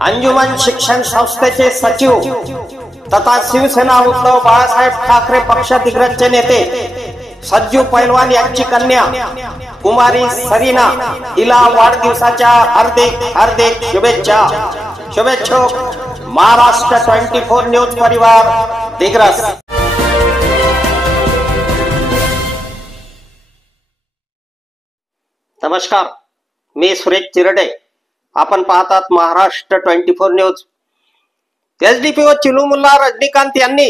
अंजुमन शिक्षण संस्थेचे सचिव तथा शिवसेना उद्धव बाळासाहेब ठाकरे पक्षाधिकृतचे नेते सज्जू पैलवान यांची कन्या कुमारी सरीना हिला वाढदिवसाच्या हार्दिक शुभेच्छा। शुभेच्छुक महाराष्ट्र 24 न्यूज परिवार दिग्रस। नमस्कार, मी सुरेश चिरडे। आपण पाहतात महाराष्ट्र 24 न्यूज। एसडीपीओ चिलुमुल्ला रजनीकांत यांनी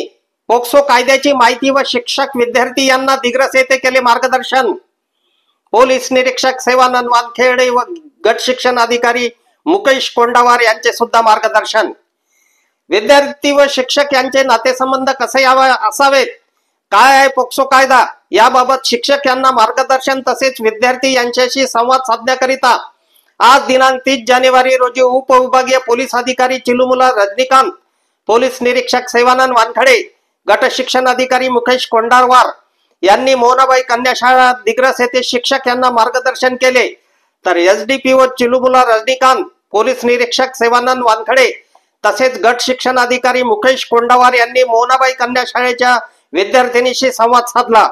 पोक्सो कायद्याची माहिती व शिक्षक विद्यार्थी यांना दिग्रस येथे केले मार्गदर्शन। पोलीस निरीक्षक सेवानंद वानखेडे व गट शिक्षण अधिकारी मुकेश कोंडावार यांचे सुद्धा मार्गदर्शन। विद्यार्थी व शिक्षक यांचे नातेसंबंध कसे असावेत, काय आहे पोक्सो कायदा याबाबत शिक्षक यांना मार्गदर्शन तसेच विद्यार्थी यांच्याशी संवाद साधण्याकरिता आज दिनांक 30 जानेवारी रोजी उपविभागीय पोलीस अधिकारी चिलुमुल्ला रजनीकांत, पोलीस निरीक्षक सेवानंद वानखेडे, गट शिक्षण अधिकारी मुकेश कोंडावार यांनी मोहनाबाई कन्या शाळा दिग्रस येथे शिक्षक यांना मार्गदर्शन केले। तर एसडीपीओ चिलुमुल्ला रजनीकांत, पोलीस निरीक्षक सेवानंद वानखेडे तसेच गट शिक्षण अधिकारी मुकेश कोंडावार यांनी मोहनाबाई कन्या शाळेच्या विद्यार्थिनीशी संवाद साधला।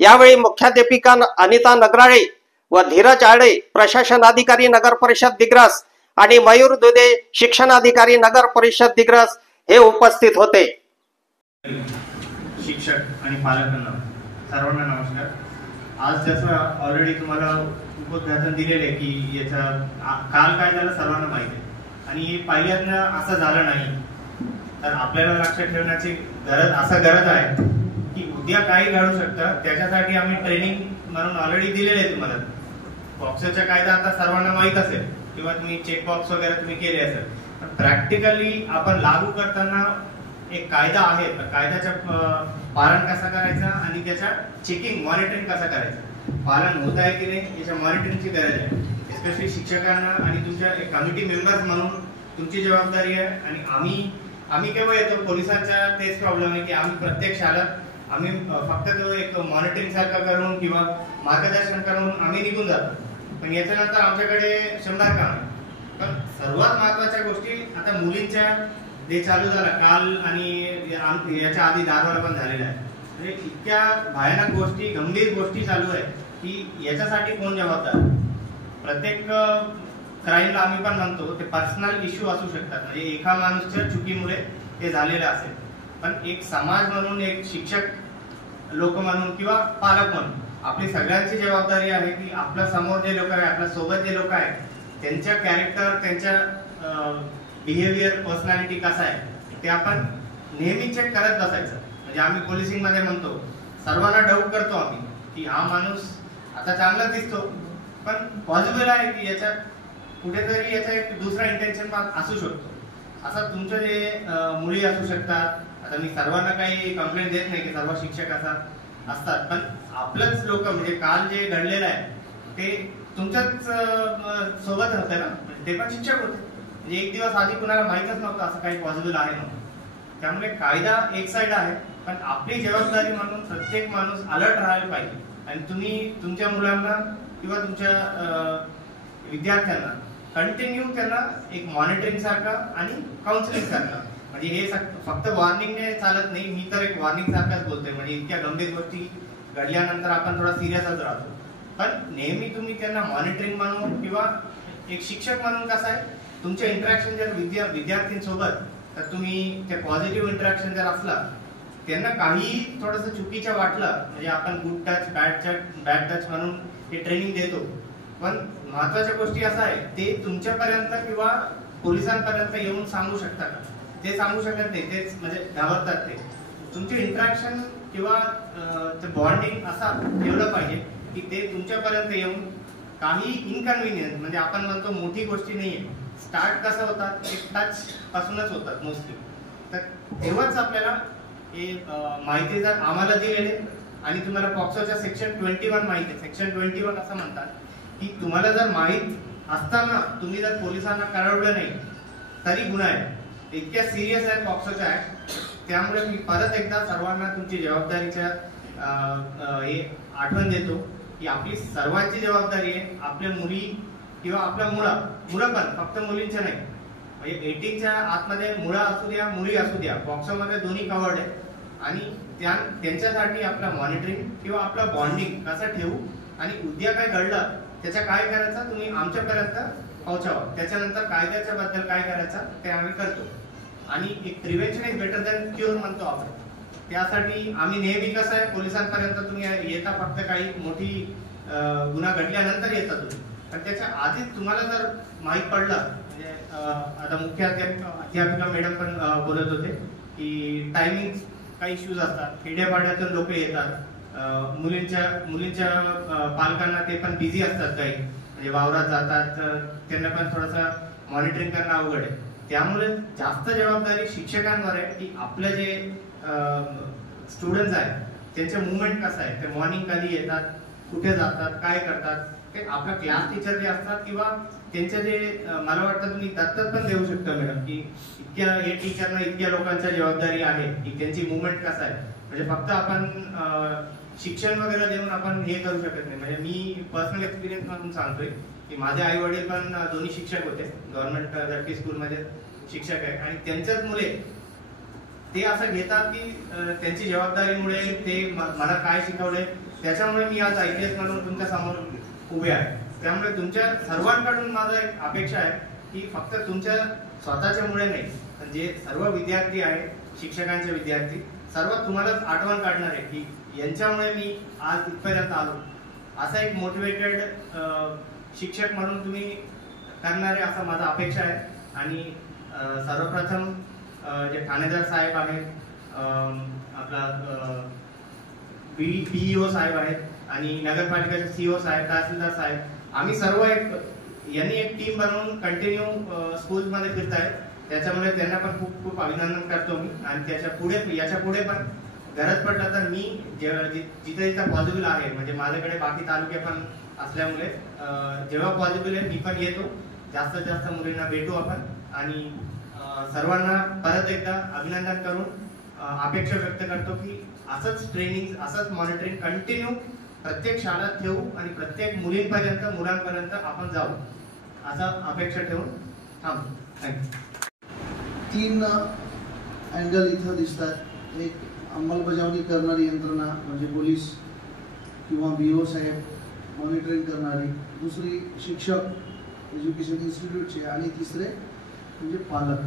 यावेळी मुख्याध्यापिका अनिता नगराळे व धीरज आळे, प्रशासन अधिकारी नगर परिषद दिग्रस आणि मयूर दुधे, शिक्षण अधिकारी नगर परिषद दिग्रस हे उपस्थित होते। शिक्षक आणि पालकांना सर्वांना नमस्कार। आज जसं ऑलरेडी तुम्हाला उपोद्घाटन दिलेले आहे की याचा काल काय झालं सर्वांना माहिती आहे आणि पहिल्यांदा असं झालं नाही, तर आपल्याला लक्षात ठेवण्याची गरज आहे की उद्या काही घडू शकतं। त्याच्यासाठी आम्ही ट्रेनिंग म्हणून ऑलरेडी दिलेले आहे तुम्हाला। पॉक्सोचा कायदा आता सर्वांना माहित असेल किंवा तुम्ही चेकबॉक्स वगैरे तुम्ही केले असेल, पण प्रॅक्टिकली आपण लागू करताना एक कायदा आहे, तर कायद्याचं पालन कसं करायचं आणि त्याच्या चेकिंग मॉनिटरिंग कसं करायचं, पालन होत आहे की नाही याच्या मॉनिटरिंगची गरज आहे। स्पेशली शिक्षकांना आणि तुमच्या एक कमिटी मेंबर्स म्हणून तुमची जबाबदारी आहे। आणि आम्ही केव्हा येतो, पोलिसांचा तेच प्रॉब्लेम आहे की आम्ही प्रत्येक शाळेत आम्ही फक्त तो एक मॉनिटरिंग सारखं करून किंवा मार्गदर्शन करून आम्ही निघून जातो, पण याच्यानंतर आमच्याकडे 100 काम आहे। पण सर्वात महत्वाच्या गोष्टी आता मुलींच्या जे चालू झालं काल आणि याच्या आधी दारोला पण झालेला आहे, म्हणजे इतक्या भयानक गोष्टी, गंभीर गोष्टी चालू आहे की याच्यासाठी कोण जबाबदार। प्रत्येक क्राईमला आम्ही पण म्हणतो ते पर्सनल इश्यू असू शकतात, म्हणजे एका माणूसच्या चुकीमुळे ते झालेलं असेल, पण एक समाज म्हणून, एक शिक्षक लोक म्हणून किंवा पालक म्हणून आपली सगळ्यांची जबाबदारी आहे की आपल्या समोर जे लोक आहे, आपल्या सोबत जे लोक आहेत, त्यांच्या कॅरेक्टर, त्यांच्या बिहेवियर, पर्सनॅलिटी कसं आहे ते आपण नेहमी चेक करत बसायचं। म्हणजे आम्ही पोलिसिंग मध्ये म्हणतो, सर्वांना डाऊट करतो आम्ही की हा माणूस आता चांगला दिसतो, पण पॉसिबल आहे की याच्या कुठेतरी याचा एक दुसरा इंटेन्शन असू शकतो। असं तुमचे जे मुली असू शकतात। आता मी सर्वांना काही कंप्लेंट देत नाही की सर्व शिक्षक असतात, पण आपलंच लोक, म्हणजे काल जे घडलेलं आहे ते तुमच्याच सोबत होते ना, ते पण शिक्षक होते, म्हणजे एक दिवस आधी कुणाला माहितच नव्हतं असं काही पॉसिबल आहे म्हणून। त्यामुळे कायदा एक साइड आहे, पण आपली जबाबदारी म्हणून प्रत्येक माणूस अलर्ट राहायला पाहिजे। आणि तुम्ही तुमच्या मुलांना किंवा तुमच्या विद्यार्थ्यांना कंटिन्यू त्यांना एक मॉनिटरिंग सारखं आणि काउन्सिलिंग सारखं, म्हणजे हे फक्त वॉर्निंगने चालत नाही। मी तर एक वॉर्निंग सारखंच बोलतोय, म्हणजे इतक्या गंभीर गोष्टी घडल्यानंतर आपण थोडा सिरियसच राहतो, पण नेहमी तुम्ही त्यांना मॉनिटरिंग म्हणून किंवा एक शिक्षक म्हणून कसं आहे तुमचे इंटरॅक्शन जर विद्यार्थ्यांसोबत, तर तुम्ही ते पॉझिटिव्ह इंटरॅक्शन जर असला, त्यांना काही थोडंसं चुकीचं वाटलं म्हणजे आपण गुड टच, बॅड टच म्हणून हे ट्रेनिंग देतो, पण महत्वाच्या गोष्टी असं आहे ते तुमच्यापर्यंत किंवा पोलिसांपर्यंत येऊन सांगू शकता का, ते सांगू शकत नाही, तेच म्हणजे घाबरतात ते। तुमचे इंटरॅक्शन किंवा बॉन्डिंग असा ठेवलं पाहिजे की ते तुमच्यापर्यंत येऊन काही इनकन्व्हिनियन्स, म्हणजे आपण म्हणतो मोठी गोष्टी नाहीये, स्टार्ट कसं होतात एक टच पासूनच होतात मोस्टली, तर तेव्हाच आपल्याला हे माहिती जर आम्हाला दिलेले आणि तुम्हाला पॉक्सोच्या सेक्शन 21 माहिती आहे, सेक्शन 21 असं म्हणतात की तुम्हाला जर माहित असताना तुम्ही जर पोलिसांना कळवलं नाही तरी गुन्हा आहे। इतक्या सिरियस आहे पॉक्सोचा ऍक्ट, त्यामुळे मी परत एकदा सर्वांना तुमची जबाबदारीच्या हे आठवण देतो की आपली सर्वांची जबाबदारी आहे आपल्या मुली किंवा आपल्या मुलं पण फक्त मुलींच्या नाही, म्हणजे 18च्या आतमध्ये मुलं असू द्या मुली असू द्या, पॉक्सोमध्ये दोन्ही कवर्ड आहे. आणि त्यांच्यासाठी आपला मॉनिटरिंग किंवा आपला बॉन्डिंग कसं ठेवू आणि उद्या काय घडलं त्याचा काय करायचा तुम्ही आमच्यापर्यंत पोहोचावं. त्याच्यानंतर कायद्याच्या बद्दल काय करायचं ते आम्ही करतो. आणि एक prevention is better than cure म्हणतो आपण. त्यासाठी आम्ही नेहमी कसं आहे पोलिसांपर्यंत तुम्ही येता फक्त काही मोठी गुन्हा घडल्यानंतर येता तुम्ही, पण त्याच्या आधीच तुम्हाला जर माहीत पडलं म्हणजे आता अध्यापिका मॅडम पण बोलत होते की टायमिंग काही इश्यूज असतात, खेड्यापाड्यातून लोक येतात, मुलींच्या पालकांना ते पण बिझी असतात, काही म्हणजे वावरात जातात, त्यांना पण थोडासा मॉनिटरिंग करणं अवघड आहे. त्यामुळे जास्त जबाबदारी शिक्षकांवर आहे की आपलं जे स्टुडंट्स आहेत त्यांचे मुवमेंट कसं आहे, ते मॉर्निंग कधी येतात, कुठे जातात, काय करतात, ते आपल्या क्लास टीचर जे असतात किंवा त्यांचे जे मला वाटतं तुम्ही दत्तक पण देऊ शकता मॅडम की इतक्या हे टीचरना इतक्या लोकांच्या जबाबदारी आहे की त्यांची मुवमेंट कसं आहे. म्हणजे फक्त आपण शिक्षण वगैरे देऊन आपण हे करू शकत नाही. म्हणजे मी पर्सनल एक्सपिरियन्स म्हणून सांगतोय की माझे आई वडील पण दोन्ही शिक्षक होते, गव्हर्नमेंट दर्टी स्कूलमध्ये शिक्षक आहे. आणि त्यांच्याच मुले ते असं घेतात की त्यांची जबाबदारीमुळे ते मला काय शिकवले त्याच्यामुळे मी आज IPS म्हणून तुमच्या समोर उभे आहे. त्यामुळे तुमच्या सर्वांकडून माझं एक अपेक्षा आहे की फक्त तुमच्या स्वतःच्या मुळे नाही, पण जे सर्व विद्यार्थी आहेत, शिक्षकांचे विद्यार्थी सर्व तुम्हालाच आठवण काढणार आहे की यांच्यामुळे मी आज इथपर्यंत आलो. असा एक मोटिवेटेड शिक्षक म्हणून तुम्ही करणारे असं माझा अपेक्षा आहे. आणि सर्वप्रथम जे ठाणेदार साहेब आहेत, आपला PEO साहेब आहेत आणि नगरपालिकेचे CO साहेब, तहसीलदार साहेब, आम्ही सर्व यांनी एक टीम बनवून कंटिन्यू स्कूलमध्ये फिरतायत. त्याच्यामुळे त्यांना पण खूप खूप अभिनंदन करतो मी. आणि याच्या पुढे पण गरज पडलं तर मी जिथं पॉसिबल आहे, म्हणजे माझ्याकडे बाकी तालुके पण असल्यामुळे जेव्हा पॉसिबल आहे मी पण येतो, जास्तीत जास्त मुलींना भेटू आपण. आणि सर्वांना परत एकदा अभिनंदन करून अपेक्षा व्यक्त करतो की असंच ट्रेनिंग, असंच मॉनिटरिंग कंटिन्यू प्रत्येक शाळेत ठेवू आणि प्रत्येक मुलांपर्यंत आपण जाऊ, असं अपेक्षा ठेवून थांबतो. थँक्यू. 3 अँगल इथं दिसतात. एक अंमलबजावणी करणारी यंत्रणा म्हणजे पोलीस किंवा BO साहेब, मॉनिटरिंग करणारी, दुसरी शिक्षक एज्युकेशन इन्स्टिट्यूटचे, आणि तिसरे म्हणजे पालक.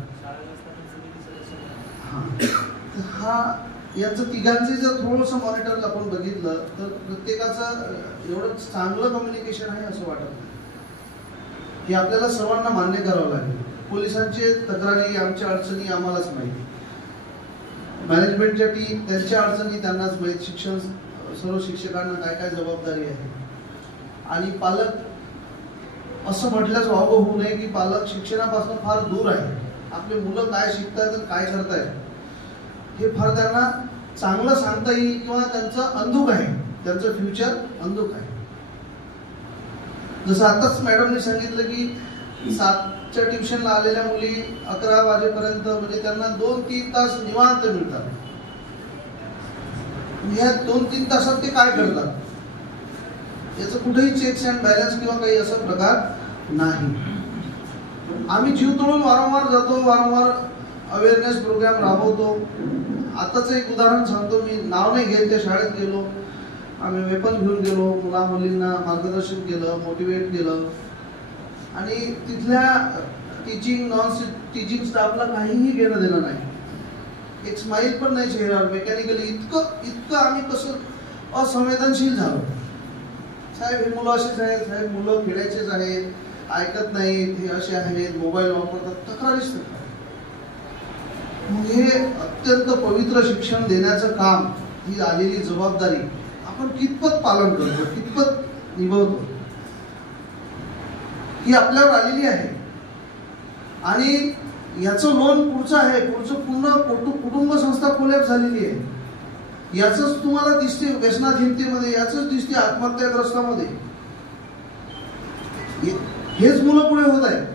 हा यांचं तिघांचे जर थोडंसं मॉनिटर आपण बघितलं तर प्रत्येकाचं एवढं चांगलं कम्युनिकेशन आहे असं वाटत नाही. हे आपल्याला सर्वांना मान्य करावं लागेल. पोलिसांचे तक्रारी, आमच्या अडचणी आम्हालाच माहिती, मॅनेजमेंटच्या टीम त्यांच्या अडचणी त्यांनाच माहीत, सर्व शिक्षकांना काय काय जबाबदारी आहे. आणि पालक असं म्हटल्याच वावगं होऊ नये की पालक शिक्षणापासून फार दूर आहे. आपले मुलं काय शिकतात आणि काय करतायत हे फार त्यांना चांगलं सांगता येईल किंवा त्यांचं अंधुक आहे, त्यांचं फ्युचर अंधुक आहे. जसं आताच मॅडमने सांगितलं की 7च्या ट्युशनला आलेल्या मुली 11 वाजेपर्यंत म्हणजे त्यांना 2-3 तास निवांत मिळतात. ह्या 2-3 तासात ते काय करतात याचं कुठेही चेक्स अँड बॅलन्स किंवा काही असा प्रकार नाही. आम्ही जीव तोडून वारंवार जातो, वारंवार अवेअरनेस प्रोग्राम राबवतो. आताच एक उदाहरण सांगतो, मी नाव नाही घेत, त्या शाळेत गेलो, आम्ही वेपन घेऊन गेलो, मुला मुलींना मार्गदर्शन केलं, मोटिवेट केलं. आणि तिथल्या टीचिंग नॉन टीचिंग स्टाफला काहीही घेणं देणं नाही, एक स्माईल पण नाही चेहऱ्यावर. मेकॅनिकली इतकं आम्ही कसं असंवेदनशील झालो. साहेब हे मुलं असेच आहेत, साहेब मुलं खेळायचेच आहेत, ऐकत नाहीत, हे असे आहेत, मोबाईल वापरतात, तक्रारीच तक्रार. मग हे अत्यंत पवित्र शिक्षण देण्याचं काम, ही आलेली जबाबदारी आपण कितपत पालन करतो, कितपत निभवतो, ही आपल्यावर आलेली आहे. आणि याचं लोन पुढचं आहे, पुढचं पूर्ण कुटुंब संस्था कोलॅप्स झालेली आहे. याचंच तुम्हाला दिसते व्यसनाधीनतेमध्ये, याचंच दिसते आत्महत्याग्रस्तामध्ये. हेच मुलं पुढे होत आहेत,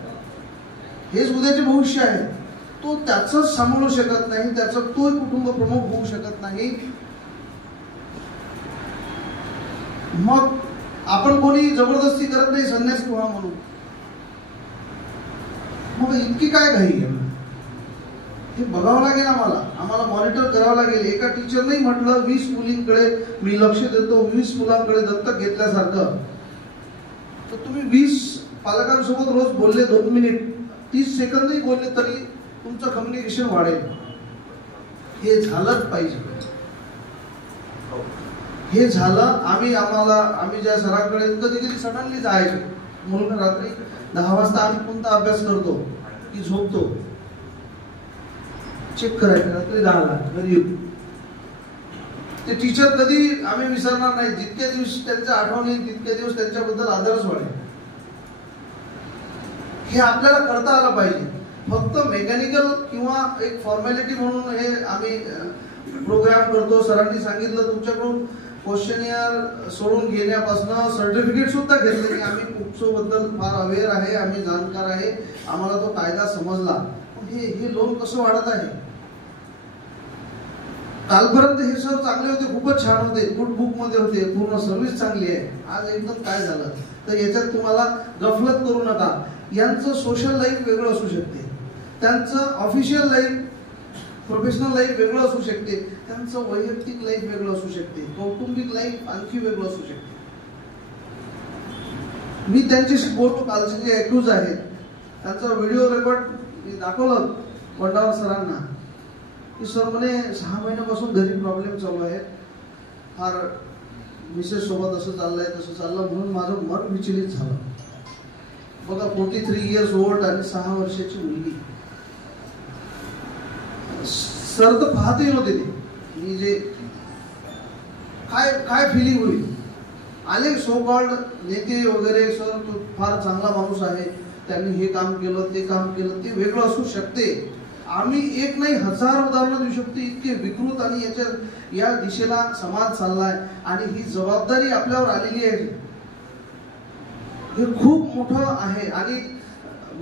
हेच उद्याचे भविष्य आहे. तो त्याचंच सांभाळू शकत नाही, त्याचं तो कुटुंब प्रमुख होऊ शकत नाही. मग आपण कोणी जबरदस्ती करत नाही संन्यास व्हा म्हणून. मग इतकी काय घाई आहे? हे बघावं लागेल आम्हाला मॉनिटर करावं लागेल. एका टीचरने म्हटलं 20 मुलींकडे मी लक्ष देतो, 20 मुलांकडे दत्तक घेतल्यासारखं. तर तुम्ही 20 पालकांसोबत रोज बोलले 2 मिनिट 30 सेकंदही बोलले तरी तुमचं कम्युनिकेशन वाढेल. हे झालंच पाहिजे. हे झालं. आम्ही ज्या सरांकडे कधी कधी सडनली जायचो. मुलगा रात्री 10 वाजता आम्ही कोणता अभ्यास करतो की झोपतो चेक करायचं. रात्री 10ला घरी येऊ. ते टीचर कधी आम्ही विसरणार नाही. जितक्या दिवस त्यांच्या आठवण येईल तितक्या दिवस त्यांच्याबद्दल आदरच वाढेल. हे आपल्याला करता आलं पाहिजे. फक्त मेकॅनिकल किंवा एक फॉर्मॅलिटी म्हणून हे आम्ही प्रोग्राम करतो. सरांनी सांगितलं तुमच्याकडून क्वेश्चनियर सोडून घेण्यापासून सर्टिफिकेट सुद्धा घेतले की आम्ही पोक्सो बद्दल फार अवेअर आहे, आम्ही जाणकार आहे, आम्हाला तो कायदा समजला. हे लोन कसं वाढत आहे? कालपर्यंत हे सर चांगले होते, खूपच छान होते, गुड बुक मध्ये होते, पूर्ण सर्व्हिस चांगली आहे. आज एकदम काय झालं? तर याच्यात तुम्हाला गफलत करू नका. यांचं सोशल लाईफ वेगळं असू शकते, त्यांचं ऑफिशियल लाईफ प्रोफेशनल लाईफ वेगळं असू शकते, त्यांचं वैयक्तिक लाईफ वेगळं असू शकते, कौटुंबिक लाईफ आणखी वेगळं असू शकते. मी त्यांच्याशी बोलतो. कालचे जे ॲक्यूज आहेत त्यांचा व्हिडिओ रेकॉर्ड मी दाखवलं वंडावर सरांना की सर म्हणे 6 महिन्यापासून घरी प्रॉब्लेम चालू आहे, फार मिसेस सोबत असं चाललंय तसं चाललं म्हणून माझं मन विचलित झालं. बघा 43 इयर्स ओल्ड आणि 6 वर्षाची मुलगी. सर तर पाहतही नव्हते ते मी जे काय फिलिंग होईल. आले सो कॉल्ड नेते वगैरे, सर तो फार चांगला माणूस आहे, त्यांनी हे काम केलं ते काम केलं, ते वेगळं असू शकते. आम्ही एक नाही 1000 उदाहरणं देऊ शकतो. इतके विकृत आणि या दिशेला समाज चाललाय आणि ही जबाबदारी आपल्यावर आलेली आहे. हे खूप मोठं आहे आणि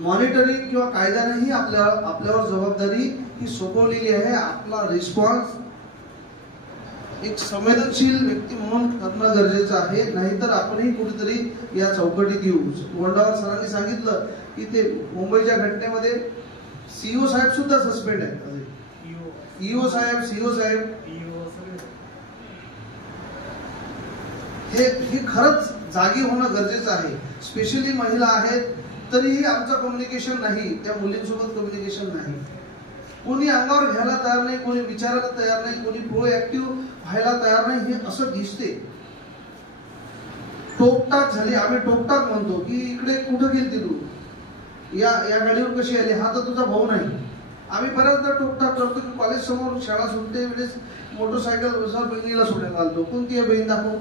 मॉनिटरिंग किंवा कायद्यानेही आपल्यावर जबाबदारी ही सोपवलेली आहे. आपला रिस्पॉन्स एक संवेदनशील व्यक्ती म्हणून करणं गरजेचं आहे, नाहीतर आपणही कुठेतरी या चौकटीत येऊ. वंडावर सरांनी सांगितलं की ते मुंबईच्या घटनेमध्ये सीओ साहेब सुद्धा सस्पेंड आहेत. ईओ साहेब, सीओ साहेब, हे खरंच जागी होणं गरजेचं आहे. स्पेशली महिला आहेत तरीही आमचं कम्युनिकेशन नाही, त्या मुलींसोबत कम्युनिकेशन नाही. कोणी अंगावर घ्यायला तयार नाही, कोणी विचारायला तयार नाही, कोणी प्रोएक्टिव्ह व्हायला तयार नाही. हे असं दिसते. टोकटाक झाली. आम्ही टोकटाक म्हणतो की इकडे कुठं गेलती तू, या गाडीवर कशी आली, हा तर तुझा भाऊ नाही. आम्ही बऱ्याचदा टोकटाक करतो की कॉलेज समोर शाळा सुटते वेळेस मोटरसायकल बहिणीला सोडायला घालतो. कोणती आहे बहीण दाखव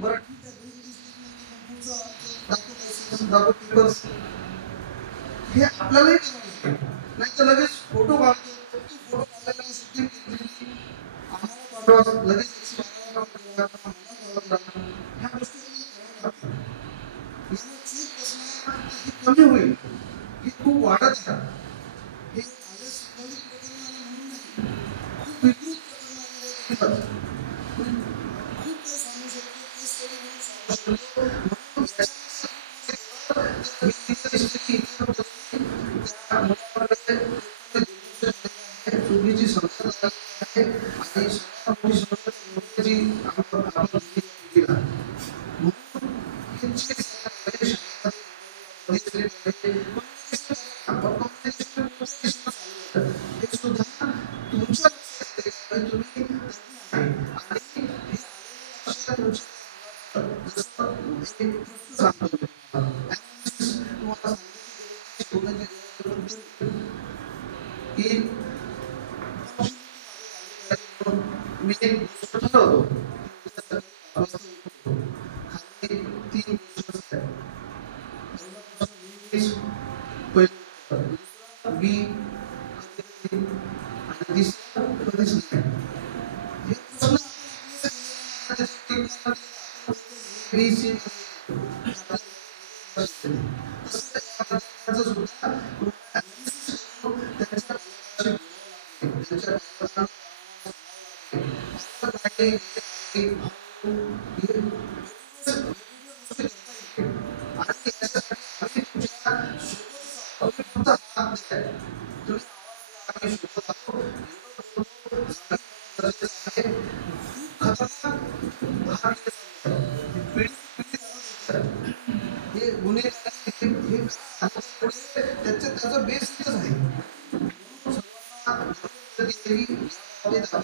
बरं. हे आपल्यालाही नाही तर लगेच फोटो काढतो. फोटो काढलेला लगेच कमी होईल. हे खूप वाढत आहे. हे खूप विकृत चुकीची संस्था आहे आणि मी एक गोष्ट ठरवतो. तीन गोष्टी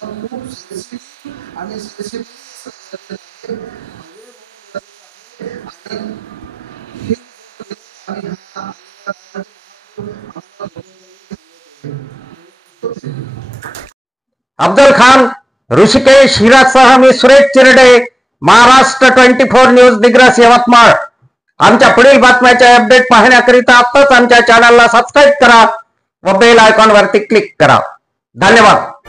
आपण खूप सेन्सिटिव्ह आणि अफजल खान, ऋषिकेश हिरासह मी सुरेश चिरडे, महाराष्ट्र 24 न्यूज, दिग्रस, यवतमाळ. आमच्या पुढील बातम्याचे अपडेट पाहण्याकरिता आत्ताच आमच्या चॅनलला सबस्क्राईब करा व बेल आयकॉन वरती क्लिक करा. धन्यवाद.